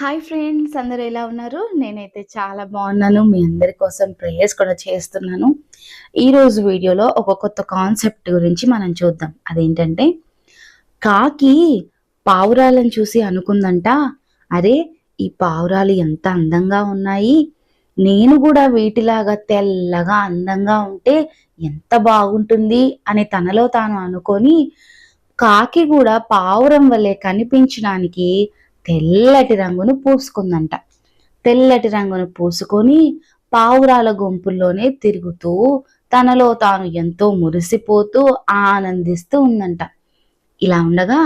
Hi friends, అందరూ ఎలా ఉన్నారు? నేనైతే చాలా బాగున్నాను. మీ అందరి కోసం ప్రేయర్స్ కూడా చేస్తున్నాను. ఈరోజు వీడియోలో ఒక కొత్త కాన్సెప్ట్ గురించి మనం చూద్దాం. అదేంటంటే, కాకి పావురాలను చూసి అనుకుందంట, అరే ఈ పావురాలు ఎంత అందంగా ఉన్నాయి, నేను కూడా వీటిలాగా తెల్లగా అందంగా ఉంటే ఎంత బాగుంటుంది అని తనలో తాను అనుకొని, కాకి కూడా పావురం వలె కనిపించడానికి తెల్లటి రంగును పూసుకుందంట. తెల్లటి రంగును పూసుకొని పావురాల గుంపుల్లోనే తిరుగుతూ తనలో తాను ఎంతో మురిసిపోతూ ఆనందిస్తూ ఉందంట. ఇలా ఉండగా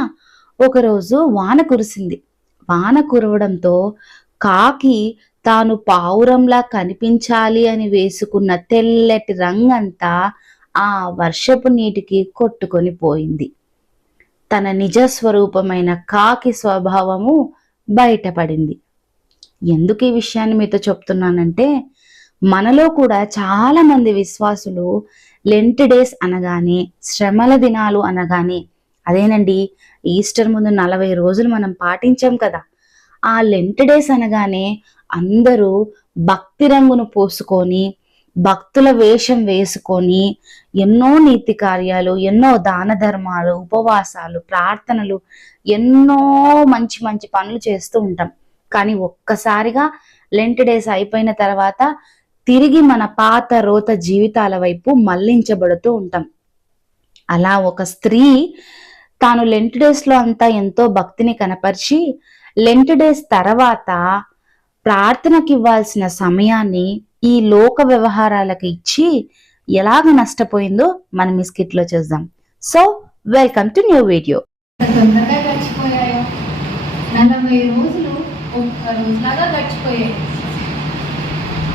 ఒకరోజు వాన కురిసింది. వాన కురవడంతో కాకి తాను పావురంలా కనిపించాలి అని వేసుకున్న తెల్లటి రంగంతా ఆ వర్షపు నీటికి కొట్టుకొని పోయింది. తన నిజస్వరూపమైన కాకి స్వభావము బయటపడింది. ఎందుకు ఈ విషయాన్ని మీతో చెప్తున్నానంటే, మనలో కూడా చాలా మంది విశ్వాసులు లెంట్ డేస్ అనగానే, శ్రమల దినాలు అనగానే, అదేనండి ఈస్టర్ ముందు 40 రోజులు మనం పాటించాం కదా, ఆ లెంట్ డేస్ అనగానే అందరూ భక్తి రంగును పోసుకొని, భక్తుల వేషం వేసుకొని ఎన్నో నీతి కార్యాలు, ఎన్నో దాన ధర్మాలు, ఉపవాసాలు, ప్రార్థనలు, ఎన్నో మంచి మంచి పనులు చేస్తూ ఉంటాం. కానీ ఒక్కసారిగా లెంట్ డేస్ అయిపోయిన తర్వాత తిరిగి మన పాత రోత జీవితాల వైపు మళ్లించబడుతూ ఉంటాం. అలా ఒక స్త్రీ తాను లెంట్ డేస్ లో అంతా ఎంతో భక్తిని కనపరిచి, లెంట్ డేస్ తర్వాత ప్రార్థనకి ఇవ్వాల్సిన సమయాన్ని ఈ లోక వ్యవహారాలకు ఇచ్చి ఎలాగ నష్టపోయిందో మనం ఈ స్కిట్ లో చూద్దాం. So welcome to new video. తొందరగా గడిచిపోయాయో 40 రోజులు ఒక్క రోజులాగా గడిచిపోయాయి.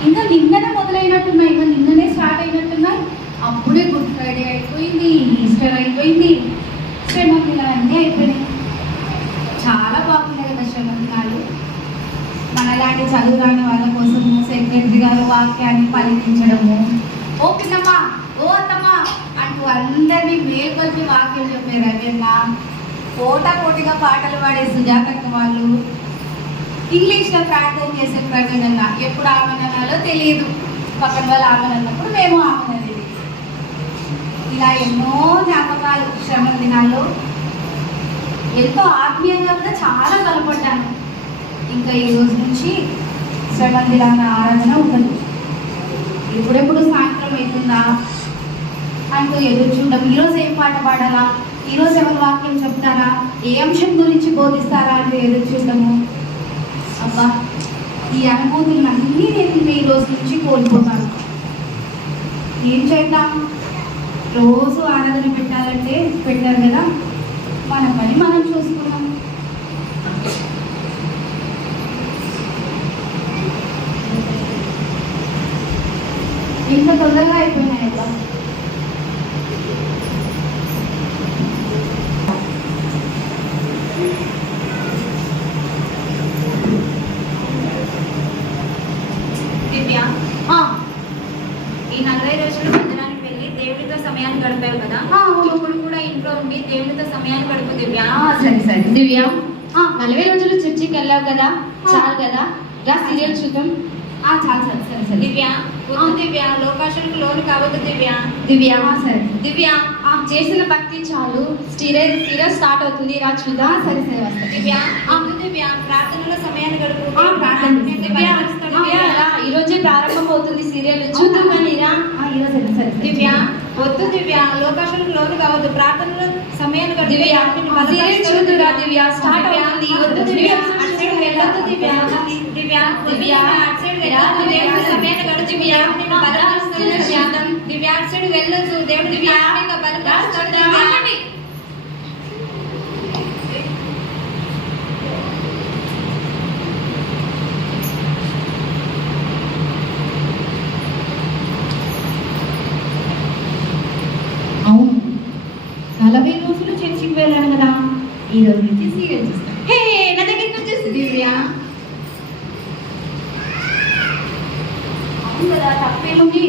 ఇంకా నిన్ననే మొదలైనట్టున్నాయి, ఇంకా నిన్ననే స్టార్ట్ అయినట్టున్నాయి. అప్పుడే గుడ్ ఫ్రైడే అయిపోయింది, ఈస్టర్ అయిపోయింది, శ్రమదినాలు అన్నీ అయిపోయినాయి. చాలా బాగున్నాయి కదా శ్రమదినాలు. మనలాంటి చదువు రాని వాళ్ళ కోసము సెక్రటరీ గారు వాక్యాన్ని పలికించడము, ఓ పిన్నమ్మా ఓ అత్తమ్మా అంటూ అందరినీ మేల్కొల్పి వాక్యం చెప్పారు. అదేనా పోటాపోటీగా పాటలు పాడే సుజాతక్క వాళ్ళు, ఇంగ్లీష్లో ప్రార్థన చేసే ప్రజలన్న ఎప్పుడు ఆమెనలో తెలియదు, పక్కన వాళ్ళు ఆమెనన్నప్పుడు మేము ఆమెనది. ఇలా ఎన్నో జ్ఞాపకాలు శ్రమల దినాల్లో ఎంతో ఆత్మీయంగా కూడా చాలా బలపడ్డాను. ఇంకా ఈ రోజు నుంచి శ్రమల దినాల ఆరాధన ఉండదు. ఎప్పుడెప్పుడు సాయంత్రం అవుతుందా అంటూ ఎదురు చూడడం, ఈరోజు ఏం పాట పాడాలా, ఈరోజు ఎవరు వాక్యం చెప్తారా, ఏ అంశం గురించి బోధిస్తారా అంటూ ఎదురు చూడము. అబ్బా, ఈ అనుభూతులన్నీ నేను ఈ రోజు నుంచి కోల్పోతాను. ఏం చేద్దాం, రోజు ఆరాధన పెట్టాలంటే పెట్టారు కదా, మన పని మనం చూసుకున్నాం. ఇంత తొందరగా అయిపోయినాయి కదా. దివ్య, ఈ 40 రోజులు మందిరానికి వెళ్ళి దేవుడితో సమయాన్ని గడిపారు కదా, ఇప్పుడు కూడా ఇంట్లో ఉండి దేవుడితో సమయాన్ని గడుపు దివ్య. సరే సరే దివ్య, 40 రోజులు చర్చికి వెళ్ళావు కదా, చాలు కదా, రా సీరియల్ చూద్దాం. చాలు సరే సరే సరే దివ్య, వద్దు దివ్య, లోకాశలకు లోను కావద్దు దివ్య. దివ్య సరే దివ్య, చేసిన భక్తి చాలు, సీరియల్ స్టార్ట్ అవుతుంది, రా చూద్దాం. సరే సరే వస్తా. దివ్య, వద్దు దివ్య, ప్రార్థనలో సమయాన్ని గడుపు. దివ్య ఈ రోజే ప్రారంభం అవుతుంది సీరియల్, చూద్దాం కానీ రా. ఈరోజు సరే దివ్య, వద్దు దివ్య, లోకాశలకు లోను కావద్దు, ప్రార్థనలో సమయాన్ని గడుపు. దివ్య సీరియల్ చూద్దురా దివ్య, స్టార్ట్ అవుతుంది. వద్దు దివ్య, అటు సైడ్ వెళ్ళొద్దు దివ్య. దివ్య, దివ్య, అటు సైడ్ వెళ్ళొద్దు, దేవుడి సమయాన్ని గడుపు. దివ్య, నిన్ను బలపరుస్తుంది దివ్య. దివ్య, అటు సైడ్ వెళ్ళొద్దు, దేవుడు దివ్య బలపరుస్తుంది దివ్య. అవును, 40 రోజులు చర్చికి వెళ్ళాను కదా, ఈ రోజు నుంచి సీరియల్ చూస్తాను. హే, నా దగ్గరికి వచ్చేసి దివ్య. అవును కదా, తప్పేముంది,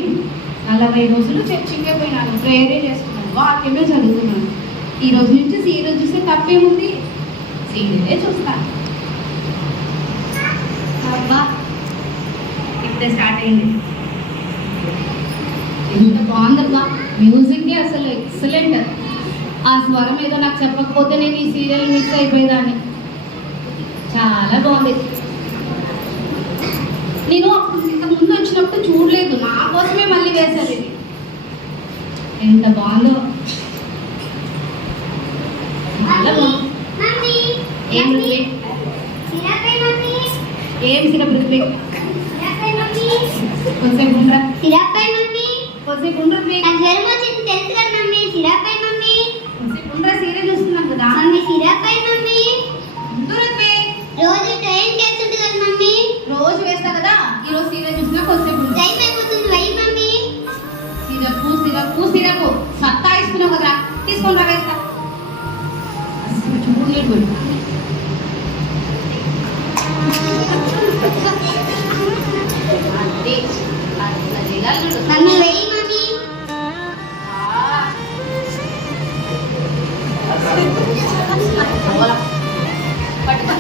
40 రోజులు చర్చికే పోయినాను, ప్రేయరే చేస్తున్నాను, వాక్యమే చదువుతున్నాను. ఈ రోజు నుంచి సీరియల్ చూస్తే తప్పేముంది, సీరియలే చూస్తాను. అబ్బా ఇప్పుడే స్టార్ట్ అయింది. ఎంత బాగుందబ్బా మ్యూజిక్ అసలు ఎక్సలెంట్. ఆ స్వరం ఏదో నాకు చెప్పకపోతే నేను ఈ సీరియల్ మిస్ అయిపోయేదాన్ని. చాలా బాగుంది. నేను ఇంత ముందు వచ్చినప్పుడు చూడలేదు, నా కోసమే మళ్ళీ వేశారు ఇది. ఎంత బాగుందో, చాలా బాగుంది. ఏం రుద్వే? ఏం సిరప్ రుద్వే? కొంచెం ఉండరా, కొంచెం ఉండరా, కొంచెం ఉండరా, సీరియల్ చూస్తున్నాం కదా. రోజు ట్రైన్ చేస్తుంటే కదా మమ్మీ, రోజు వేస్తా కదా, ఈరోజు సీరియల్ చూసినా కొంచెం టైం అయిపోతుంది why mummy. Syrup syrup syrup సత్తా ఇస్తున్నావు కదరా, తీసుకొని రా వేస్తా. అసలు చూడలేదు అదే అట్లా చేయాలి చూడు. Mummy why mummy. పోలా. పట్టుకో.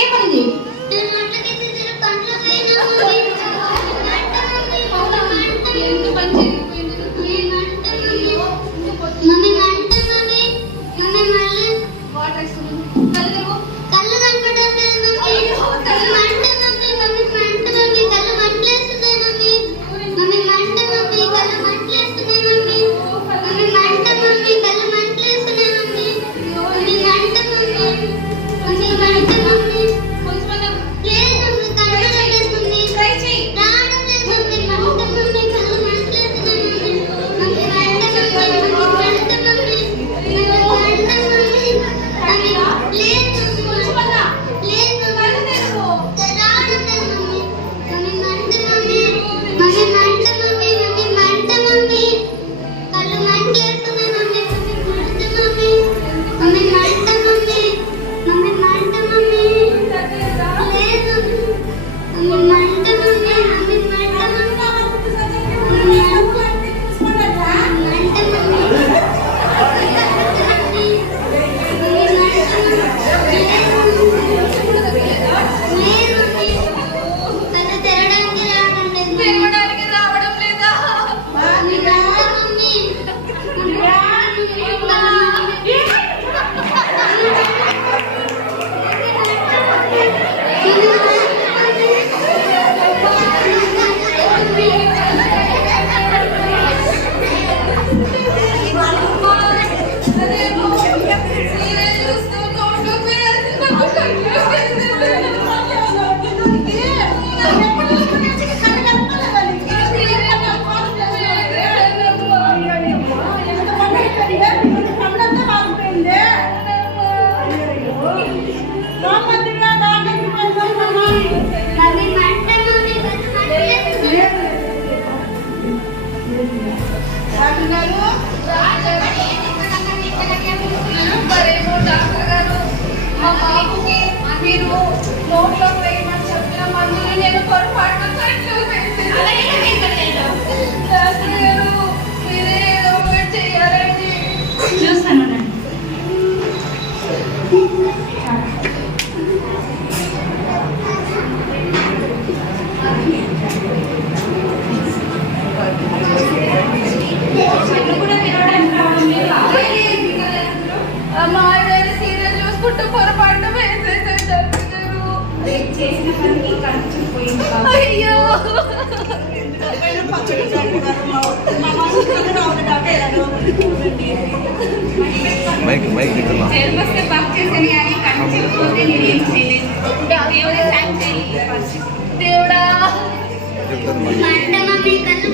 ఏమైంది? ఎంత పని మమ్మీ మంట మమ్మీ, మమ్మీ మళ్ళీ వాటర్ ఇస్తుంది. కళ్ళు కళ్ళు కనపడట్లేదు మమ్మీ. కళ్ళు మంట మమ్మీ, మమ్మీ మంట మమ్మీ, కళ్ళు మంటలేస్తున్నాయి మమ్మీ. మమ్మీ మంట మమ్మీ, కళ్ళు మంటలేస్తున్నాయి మమ్మీ. మమ్మీ మంట మమ్మీ, కళ్ళు మంటలేస్తున్నాయి మమ్మీ. మమ్మీ మంట మమ్మీ, మమ్మీ మంట మమ్మీ. కొంచెం లేదు మమ్మీ, కళ్ళు లేదు మమ్మీ. ట్రై చెయ్యి. రావడం లేదు మమ్మీ. మంట మమ్మీ, కళ్ళు మంటలేస్తున్నాయి మమ్మీ. మమ్మీ మంట మమ్మీ, మమ్మీ మంట మమ్మీ. మమ్మీ మంట మమ్మీ. మమ్మీ లేదు మమ్మీ. లేదు కళ్ళు తెరువు. రావడం లేదు మమ్మీ. మమ్మీ మంట మమ్మీ. మమ్మీ మంట మమ్మీ, మమ్మీ మంట మమ్మీ. కళ్ళు మంటలేస్తున్నాయి మమ్మీ. మమ్మీ మంట మమ్మీ. మమ్మీ మంట మమ్మీ. మమ్మీ మంట మమ్మీ. లేదు మమ్మీ మంట మమ్మీ. మమ్మీ మంట మమ్మీ. మమ్మీ మంట మమ్మీ. కళ్ళు తెరడానికి రావడం లేదు మమ్మీ. తెరవడానికి రావడం లేదా? మమ్మీ మంట మమ్మీ. మమ్మీ మమ్మీ మంట మమ్మీ, కళ్ళు మంటలేస్తున్నాయి. మరేమో డాక్టర్ గారు, మా బాబుకి మీరు నోట్లో వేయమని చెప్పిన మందులు నేను పొరపాటున కట్లు వేసాను. డాక్టర్ గారు, మీరే ఏదో ఒకటి చేయాలండి. చూస్తాను. మా ఆయన సీరియల్ చూసుకుంటూ పొరపాటు వేసేసారు డాక్టర్ గారు. చేసిన పనికి ఖర్చు పోయింది. అయ్యో వస్తే బాగా చేశాను కానీ ఖర్చు పోతే నేనేం చేయలేదు. దేవుడే సాయం చేయాలి. దేవుడా మంట మమ్మీ, కళ్ళు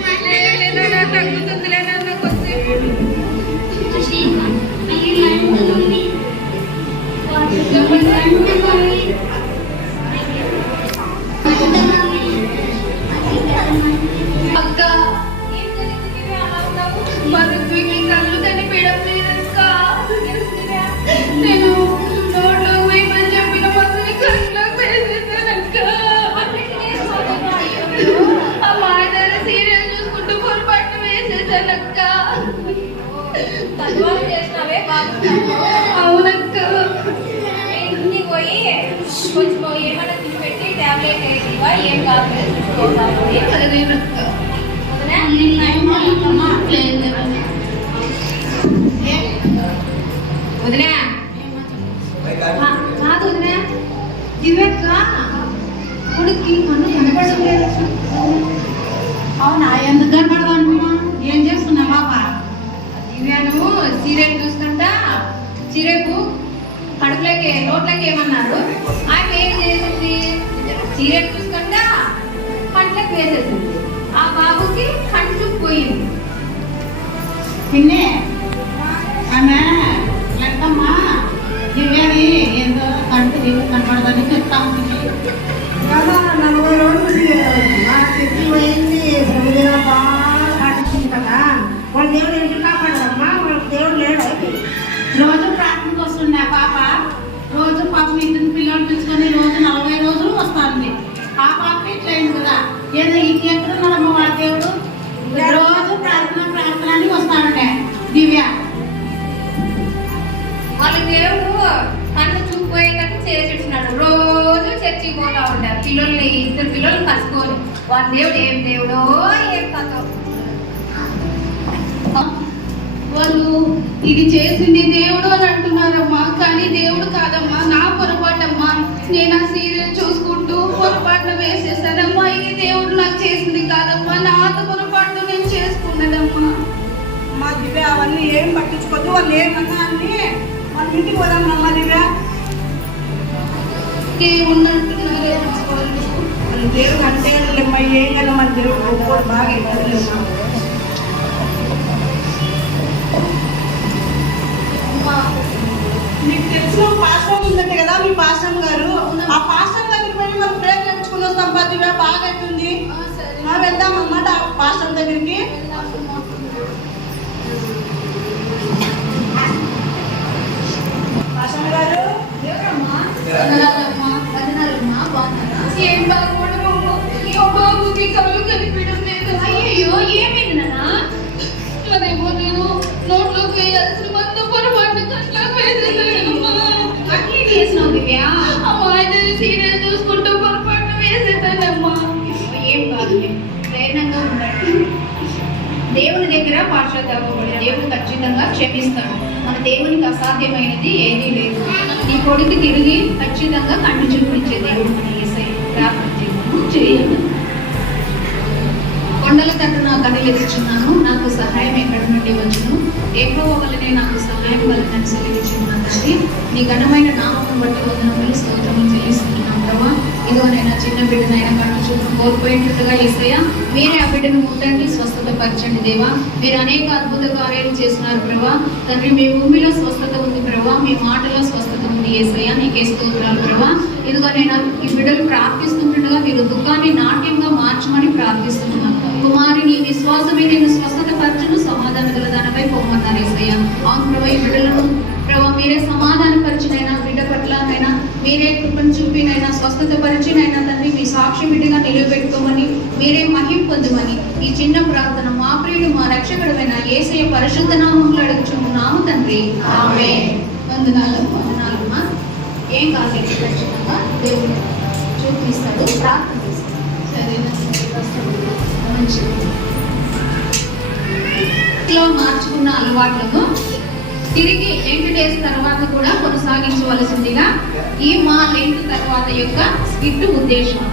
లేదా తగ్గుతుందిలే నాన్న కొంచెం. మమ్మీ మంట మమ్మీ. మంట మమ్మీ. మంట మమ్మీ. నేను నోట్లో వేయమని చెప్పిన మందుని కళ్ళలోకి వేసేసానక్క. ఆ మాయదారి సీరియల్ చూసుకుంటూ పొరపాటు వేసేసానక్క. అవునక్క. ఇంటికి పోయి కొంచెం ఏమైనా తిని పెట్టి టాబ్లెట్ వేసివా ఏం కాదు చూసుకోవాలి. అదేనక్క. వదినా కాదు వదినా దివ్యక్క కొడుక్కి కన్ను కనపడడం లేదు. అవునా, ఎందుకు కనపడదనుకున్నా? ఏం చేస్తున్నా బాబా? దివ్యాను సీరియల్ చూసుకుంటా చిరేపు కడుపులోకి నోట్లోకి ఏమన్నారు ఆమె ఏం చేసింది? సీరియల్ చూసుకుంటా కంట్లోకి వేసేసింది. ఆ బాబుకి కంటి చూపు పోయింది. పిన్నే ఆమె లెక్కమ్మా దివ్యాని ఏదో కంటి నీకు కనపడదని చెప్తా ఉంటుంది. 40 రోజులు మా చెట్టు పోయింది. 9 రోజులు బాగా పాటించింది కదా. వాళ్ళ దేవుడు ఎందుకు కాపాడదమ్మా? వాళ్ళ దేవుడు లేడు. రోజు ప్రార్థనకు వస్తుంది ఆ పాప. రోజు పాపం ఇద్దరు పిల్లలు పిలుచుకొని రోజు 40 రోజులు వస్తుంది. ఆ పాప ఇట్లా అయింది కదా. ఏదో ఇంకెక్కడున్నాడమ్మ వాళ్ళ దేవుడు? రోజు ప్రార్థన అని వస్తాడంటే దివ్య. వాళ్ళ దేవుడు కన్ను చూపు పోయేటట్టు చేసేసినాడు. రోజు చర్చికి పోతా ఉంటారు పిల్లల్ని, ఇద్దరు పిల్లల్ని కలుసుకొని. వాళ్ళ దేవుడు ఏం దేవుడో ఏం కథ. వాళ్ళు ఇది చేసింది దేవుడు అని అంటున్నారమ్మా, కానీ దేవుడు కాదమ్మా, నా పొరపాటమ్మా. నేను ఆ సీరియల్ చూసుకుంటూ పొరపాటున వేసేసానమ్మా. ఇది దేవుడు నాకు చేసింది కాదమ్మా, నా పొరపాటు నేను చేసుకున్నదమ్మా. మా దివ్య అవన్నీ ఏం పట్టించుకోవద్దు. వాళ్ళు ఏమన్నా అని మన ఇంటికి పోదామమ్మా దివ్య. ఏమున్నట్టున్నారేమో వాళ్ళు. మన దేవుడు అంటే లేమ్మా, ఏం కదా మన దేవుడు గొప్ప బాగా ఇవ్వలేమ్మా. మీకు తెలిసిన పాస్టర్ ఉందంటే కదా మీ పాస్టర్ గారు, ఆ పాస్టర్ దగ్గరికి వెళ్ళి మనం ప్రేర్ చేయించుకుని వస్తాం. దివ్య బాగా అవుతుంది. వెళ్దామన్నమాట ఆ పాస్టర్ దగ్గరికి. పాస్టర్ గారు ఏం బాగుండమమ్మా, ఈ బాబుకి కళ్ళు కనిపించడం లేదు. అయ్యో ఏమైంది నాన్న? అదేమో నేను నోట్లోకి వేయాల్సిన మందు పొరపాటు కట్లోకి వేసేసానమ్మా. అట్లే చేసినావు దివ్య. అమ్మా ఇది సీరియల్ చూసుకుంటూ పొరపాటు వేసేసానమ్మా. ఏం కాదు, ప్రేరణంగా ఉండండి. దేవుని దగ్గర పాశ్చాత్తాపడి దేవుడు ఖచ్చితంగా క్షమిస్తాడు. మన దేవునికి అసాధ్యమైనది ఏదీ లేదు. నీ కొడుకు తిరిగి ఖచ్చితంగా కంటి చూపించే దేవుడు మన యేసయ్య. ప్రార్థన చేయండి. కొండల తట్టు నా కన్నులు ఎత్తుచున్నాను, నాకు సహాయం ఎక్కడి నుండి వచ్చును? యెహోవా వలనే నాకు సహాయం కలుగునని సెలవిచ్చున్నాను తండ్రి. నీ ఘనమైన నామమును బట్టి వందనములు స్తోత్రములు చెల్లిస్తున్నాను ప్రభా. ఇదిగో నేను చిన్న బిడ్డనైనా కన్ను చూపు కోల్పోయినట్టుగా యేసయ్య, మీరే ఆ బిడ్డను ముట్టండి, స్వస్థత పరచండి దేవా. మీరు అనేక అద్భుత కార్యాలు చేస్తున్నారు ప్రభా. తండ్రి మీ భూమిలో స్వస్థత ఉంది ప్రభా, మీ మాటలో స్వస్థత ఉంది యేసయ్య. నీకే స్తోత్రాలు ప్రభా. ఇదిగో నేను ఈ బిడ్డలు ప్రార్థిస్తుండగా మీరు దుఃఖాన్ని నాట్యంగా మార్చమని ప్రార్థిస్తున్నాను. కుమారి నీ విశ్వాసమే నేను స్వస్థత పరచును, సమాధాన గల దానిపై పోమన్నారు యేసయ్య. అవును ప్రభా, ఈ బిడ్డలను ప్రభా మీరే సమాధాన పరిచినైనా బిడ్డ పట్లనైనా మీరే కృపను చూపినైనా స్వస్థత పరిచినైనా తండ్రి మీ సాక్షి బిడ్డగా నిలబెట్టుకోమని మీరే మహిమ పొందమని ఈ చిన్న ప్రార్థన మా ప్రియుడు మా రక్షకుడైన యేసయ్య పరిశుద్ధ నామములో అడుగుచున్నాము తండ్రి, ఆమేన్. వందనాలమ్మా. ఏం కాదు, ఖచ్చితంగా దేవుడు చూపిస్తాడు. ప్రార్థన చేస్తాడు. సరేనా? మార్చుకున్న అలవాట్లను తిరిగి 8 days తర్వాత కూడా కొనసాగించవలసిందిగా ఈ మా లెంట్ తర్వాత యొక్క స్కిట్ ఉద్దేశం.